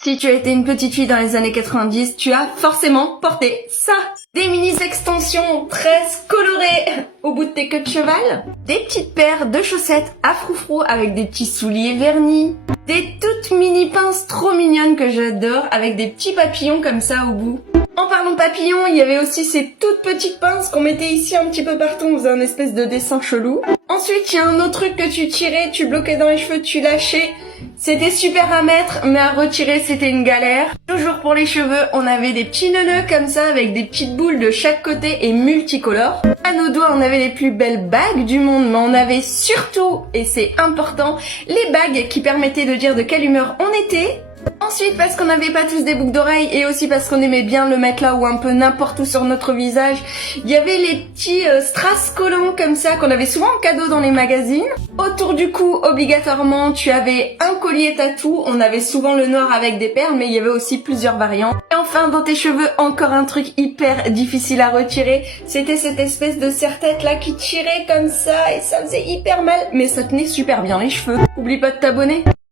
Si tu as été une petite fille dans les années 90, tu as forcément porté ça. Des mini-extensions tresses colorées au bout de tes queues de cheval. Des petites paires de chaussettes à froufrou avec des petits souliers vernis. Des toutes mini pinces trop mignonnes que j'adore avec des petits papillons comme ça au bout. En parlant de papillons, il y avait aussi ces toutes petites pinces qu'on mettait ici un petit peu partout, on faisait un espèce de dessin chelou. Ensuite, il y a un autre truc que tu tirais, tu bloquais dans les cheveux, tu lâchais. C'était super à mettre, mais à retirer, c'était une galère. Toujours pour les cheveux, on avait des petits nœuds comme ça, avec des petites boules de chaque côté et multicolores. À nos doigts, on avait les plus belles bagues du monde, mais on avait surtout, et c'est important, les bagues qui permettaient de dire de quelle humeur on était. Ensuite, parce qu'on n'avait pas tous des boucles d'oreilles et aussi parce qu'on aimait bien le mettre là ou un peu n'importe où sur notre visage, il y avait les petits strass collants comme ça qu'on avait souvent en cadeau dans les magazines. Autour du cou, obligatoirement, tu avais un collier tatou. On avait souvent le noir avec des perles, mais il y avait aussi plusieurs variantes. Et enfin, dans tes cheveux, encore un truc hyper difficile à retirer. C'était cette espèce de serre-tête là qui tirait comme ça et ça faisait hyper mal, mais ça tenait super bien les cheveux. Oublie pas de t'abonner.